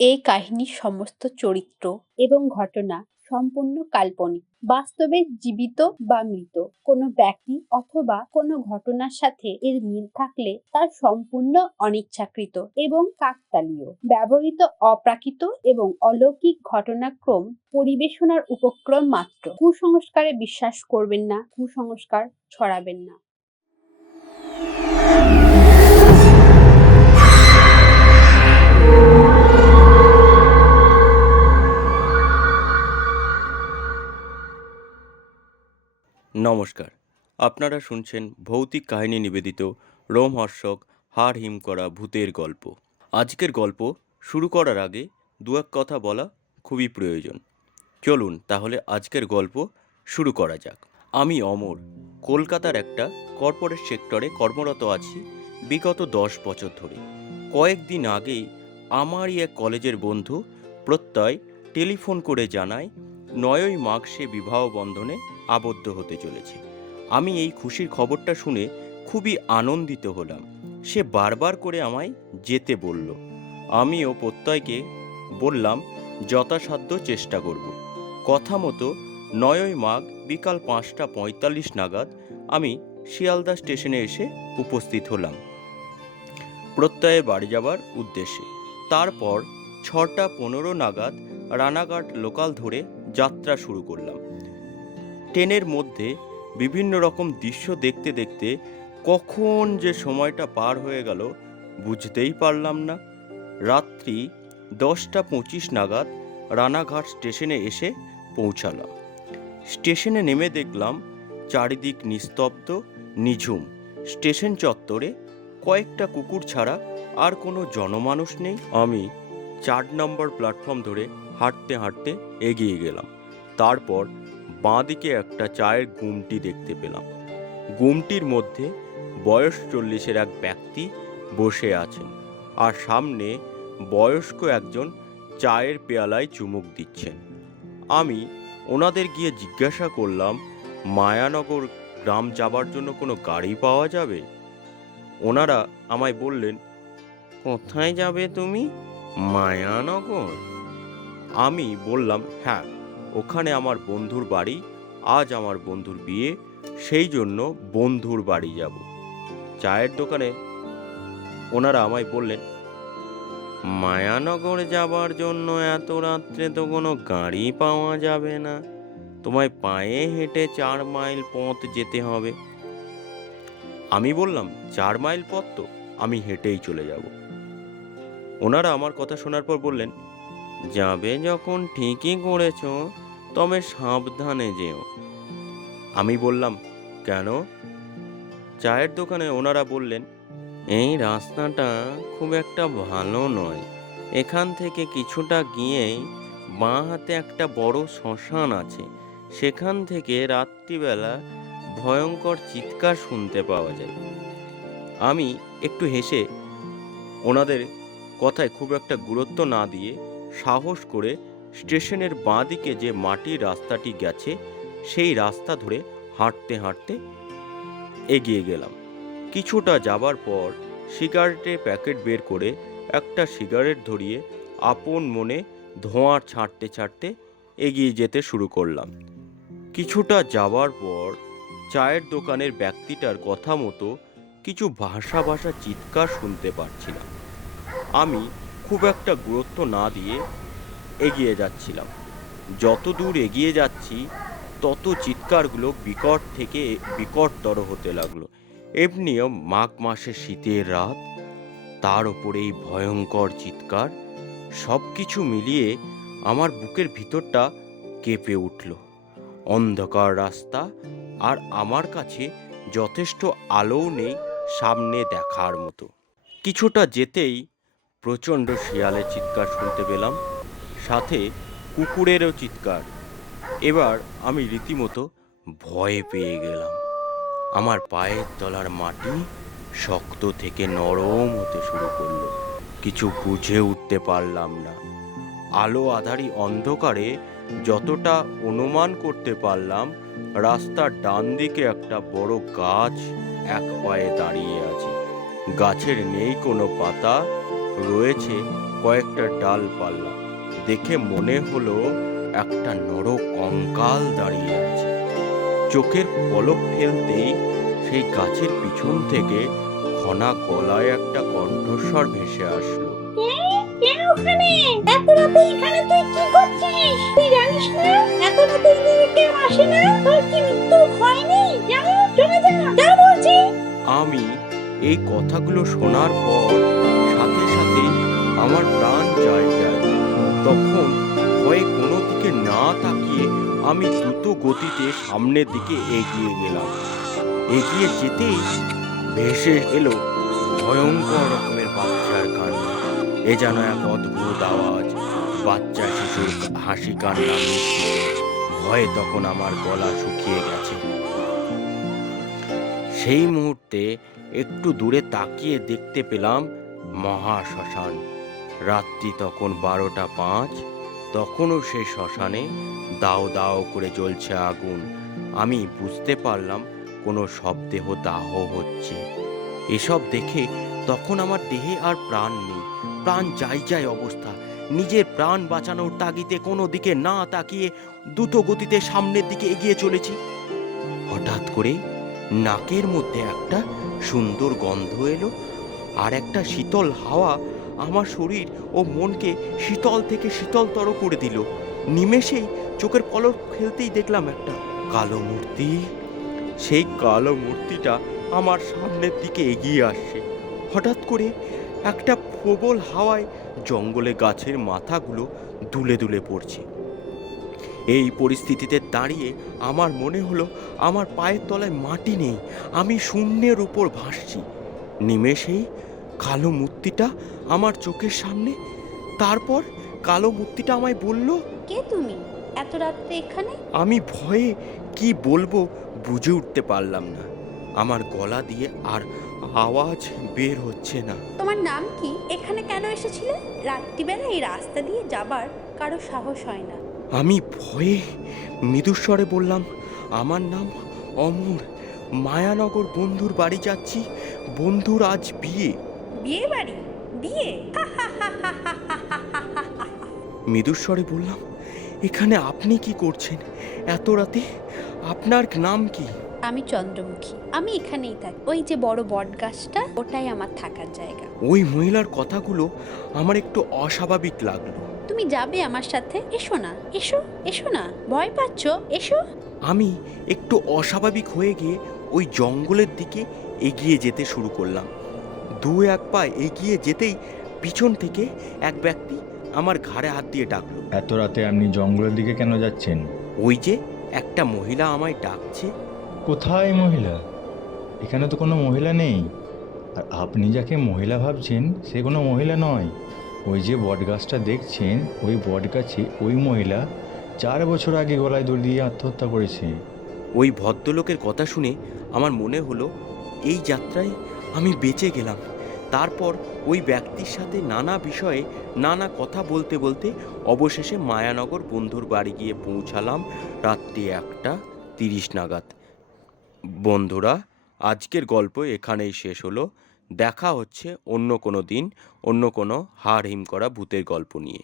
এই কাহিনীর সমস্ত চরিত্র এবং ঘটনা সম্পূর্ণ কাল্পনিক। বাস্তবে জীবিত বা মৃত কোনো ব্যক্তি অথবা কোনো ঘটনার সাথে এর মিল থাকলে তা সম্পূর্ণ অনিচ্ছাকৃত এবং কাকতালীয়। ব্যবহৃত অপ্রাকৃত এবং অলৌকিক ঘটনাক্রম পরিবেশনার উপক্রম মাত্র। কুসংস্কারে বিশ্বাস করবেন না, কুসংস্কার ছড়াবেন না। নমস্কার, আপনারা শুনছেন ভৌতিক কাহিনী নিবেদিত রোমহর্ষক হাড় হিম করা ভূতের গল্প। আজকের গল্প শুরু করার আগে দু এক কথা বলা খুবই প্রয়োজন। চলুন তাহলে আজকের গল্প শুরু করা যাক। আমি অমর, কলকাতার একটা কর্পোরেট সেক্টরে কর্মরত আছি বিগত 10 বছর ধরে। কয়েকদিন আগেই আমারই এক কলেজের বন্ধু প্রত্যয় টেলিফোন করে জানায় 9ই মাঘ সে বিবাহ বন্ধনে আবদ্ধ হতে চলেছে। আমি এই খুশির খবরটা শুনে খুবই আনন্দিত হলাম। সে বারবার করে আমায় যেতে বলল। আমিও প্রত্যয়কে বললাম যথাসাধ্য চেষ্টা করব। কথা মতো 9ই মাঘ বিকাল 5:45 নাগাদ আমি শিয়ালদা স্টেশনে এসে উপস্থিত হলাম প্রত্যয়ে বাড়ি যাবার উদ্দেশ্যে। তারপর 6:15 নাগাদ রানাঘাট লোকাল ধরে যাত্রা শুরু করলাম। ট্রেনের মধ্যে বিভিন্ন রকম দৃশ্য দেখতে দেখতে কখন যে সময়টা পার হয়ে গেল বুঝতেই পারলাম না। রাত্রি 10:25 নাগাদ রানাঘাট স্টেশনে এসে পৌঁছালাম। স্টেশনে নেমে দেখলাম চারিদিক নিস্তব্ধ, নিঝুম। স্টেশন চত্বরে কয়েকটা কুকুর ছাড়া আর কোনো জনমানুষ নেই। আমি 4 নম্বর প্ল্যাটফর্ম ধরে হাঁটতে হাঁটতে এগিয়ে গেলাম। তারপর বাঁদিকে একটা চায়ের গুমটি দেখতে পেলাম। গুমটির মধ্যে বয়স 40-এর এক ব্যক্তি বসে আছেন, আর সামনে বয়স্ক একজন চায়ের পেয়ালায় চুমুক দিচ্ছেন। আমি ওনাদের গিয়ে জিজ্ঞাসা করলাম, মায়ানগর গ্রাম যাবার জন্য কোনো গাড়ি পাওয়া যাবে? ওনারা আমায় বললেন, কোথায় যাবে তুমি? মায়ানগর? আমি বললাম, হ্যাঁ, ওখানে আমার বন্ধুর বাড়ি। আজ আমার বন্ধুর বিয়ে, সেই জন্য বন্ধুর বাড়ি যাব। চায়ের দোকানে ওনারা আমায় বললেন, মায়ানগর যাবার জন্য এত রাত্রে তো কোনো গাড়ি পাওয়া যাবে না, তোমায় পায়ে হেঁটে 4 মাইল পথ যেতে হবে। আমি বললাম, 4 মাইল পথ তো আমি হেঁটেই চলে যাব। ওনারা আমার কথা শোনার পর বললেন, যাবে যখন ঠিকই করেছ, তবে সাবধানে যেও। আমি বললাম, কেন? চায়ের দোকানে ওনারা বললেন, এই রাস্তাটা খুব একটা ভালো নয়। এখান থেকে কিছুটা গিয়েই বাঁ হাতে একটা বড় শ্মশান আছে। সেখান থেকে রাত্রিবেলা ভয়ঙ্কর চিৎকার শুনতে পাওয়া যায়। আমি একটু হেসে ওনাদের কথায় খুব একটা গুরুত্ব না দিয়ে সাহস করে স্টেশনের বাঁ দিকে যে মাটির রাস্তাটি গেছে সেই রাস্তা ধরে হাঁটতে হাঁটতে এগিয়ে গেলাম। কিছুটা যাবার পর সিগারেটের প্যাকেট বের করে একটা সিগারেট ধরিয়ে আপন মনে ধোঁয়া ছাড়তে ছাড়তে এগিয়ে যেতে শুরু করলাম। কিছুটা যাবার পর চায়ের দোকানের ব্যক্তিটার কথা মতো কিছু ভাষা ভাষা চিৎকার শুনতে পাচ্ছিলাম। আমি খুব একটা গুরুত্ব না দিয়ে এগিয়ে যাচ্ছিলাম। যত দূর এগিয়ে যাচ্ছি তত চিৎকারগুলো বিকট থেকে বিকটতর হতে লাগলো। এমনিও মাঘ মাসে শীতের রাত, তার ওপরে এই ভয়ঙ্কর চিৎকার, সব কিছু মিলিয়ে আমার বুকের ভিতরটা কেঁপে উঠল। অন্ধকার রাস্তা, আর আমার কাছে যথেষ্ট আলোও নেই সামনে দেখার মতো। কিছুটা যেতেই প্রচণ্ড শিয়ালের চিৎকার শুনতে পেলাম, সাথে কুকুরেরও চিৎকার। এবার আমি রীতিমতো ভয় পেয়ে গেলাম। আমার পায়ের তলার মাটি শক্ত থেকে নরম হতে শুরু করলো। কিছু বুঝে উঠতে পারলাম না। আলো আঁধারি অন্ধকারে যতটা অনুমান করতে পারলাম, রাস্তার ডান দিকে একটা বড় গাছ এক পায়ে দাঁড়িয়ে আছে। গাছের নেই কোনো পাতা, রয়েছে কয়েকটা ডালপালা দেখে মনে হলো একটা নর কঙ্কাল দাঁড়িয়ে আছে। চোখের পলক ফেলতেই সেই গাছের পিছন থেকে ঘনা গলায় একটা কণ্ঠস্বর ভেসে আসলো। কে ওখানে? এত রাতে এখানে তুই কি করছিস? তুই জানিস না এত রাতে এদিকে কেউ আসে না? তোর কি মৃত্যুর ভয় নেই? যা, চলে যা, যা বলছি। আমি এই কথাগুলো শোনার পর সাথে সাথে আমার প্রাণ যায় যায়। তখন ভয়ে কোনো দিকে না তাকিয়ে আমি দ্রুত গতিতে সামনের দিকে এগিয়ে গেলাম। এগিয়ে যেতেই ভেসে এলো ভয়ঙ্কর রকমের বাচ্চার কান্না। এ যেন এক অদ্ভুত আওয়াজ, বাচ্চা শিশুর হাসি কান্না মিশ্রিত। ভয়ে তখন আমার গলা শুকিয়ে গেছে। সেই মুহূর্তে একটু দূরে তাকিয়ে দেখতে পেলাম মহাশ্মশান। রাত্রি তখন 12টা 5। তখনও সেই শ্মশানে দাও দাও করে জ্বলছে আগুন। আমি বুঝতে পারলাম কোনো শবদেহ দাহ হচ্ছে। এসব দেখে তখন আমার দেহে আর প্রাণ নেই, প্রাণ যাই যাই অবস্থা। নিজের প্রাণ বাঁচানোর তাগিদে কোনো দিকে না তাকিয়ে দ্রুত গতিতে সামনের দিকে এগিয়ে চলেছি। হঠাৎ করে নাকের মধ্যে একটা সুন্দর গন্ধ এলো, আর একটা শীতল হাওয়া আমার শরীর ও মনকে শীতল থেকে শীতলতর করে দিল। নিমেষেই চোখের পলক ফেলতেই দেখলাম একটা কালো মূর্তি। সেই কালো মূর্তিটা আমার সামনের দিকে এগিয়ে আসছে। হঠাৎ করে একটা প্রবল হাওয়ায় জঙ্গলে গাছের মাথাগুলো দুলে দুলে পড়ছে। এই পরিস্থিতিতে দাঁড়িয়ে আমার মনে হলো আমার পায়ের তলায় মাটি নেই, আমি শূন্যের উপর ভাসছি। নিমেষেই কালো মূর্তিটা আমার চোখের সামনে। তারপর কালো মূর্তিটা আমায় বলল, কে তুমি এত রাত্রে এখানে? আমি ভয়ে কি বলবো বুঝে উঠতে পারলাম না। আমার গলা দিয়ে আর আওয়াজ বের হচ্ছে না। তোমার নাম কি? এখানে কেন এসেছিলে? রাত্রিবেলা এই রাস্তা দিয়ে যাবার কারো সাহস হয় না। আমি ভয়ে মৃদুস্বরে বললাম, আমার নাম অমর, মায়ানগর বন্ধুর বাড়ি যাচ্ছি। বন্ধুর আজ বিয়ে। বিয়ে বাড়ি? বিয়ে? মৃদুস্বরে বললাম, এখানে আপনি কি করছেন এত রাতে? আপনার নাম কি? আমি চন্দ্রমুখী, আমি এখানেই থাকি। ওই যে বড় বট গাছটা, ওটাই আমার থাকার জায়গা। ওই মহিলার কথাগুলো আমার একটু অস্বাভাবিক লাগলো। তুমি যাবে আমার সাথে? এসো না, এসো, এসো না, ভয় পাচ্ছ? এসো। আমি একটু অস্বাভাবিক হয়ে গিয়ে ওই জঙ্গলের দিকে এগিয়ে যেতে শুরু করলাম। 2-1 পা এগিয়ে যেতেই পিছন থেকে এক ব্যক্তি আমার ঘাড়ে হাত দিয়ে ডাকলো। এত রাতে আপনি জঙ্গলের দিকে কেন যাচ্ছেন? ওই যে একটা মহিলা আমায় ডাকছে। কোথায় মহিলা? এখানে তো কোনো মহিলা নেই। আর আপনি যাকে মহিলা ভাবছেন সে কোনো মহিলা নয়। ওই যে বটগাছটা দেখছেন, ওই বটগাছে ওই মহিলা 4 বছর আগে গলায় দড়ি দিয়ে আত্মহত্যা করেছে। ওই ভদ্রলোকের কথা শুনে আমার মনে হলো এই যাত্রায় আমি বেঁচে গেলাম। তারপর ওই ব্যক্তির সাথে নানা বিষয়ে নানা কথা বলতে বলতে অবশেষে মায়ানগর বন্ধুর বাড়ি গিয়ে পৌঁছালাম রাত্রি 1:30 নাগাদ। বন্ধুরা, আজকের গল্প এখানেই শেষ হলো। দেখা হচ্ছে অন্য কোনো দিন অন্য কোনো হাড় হিম করা ভূতের গল্প নিয়ে।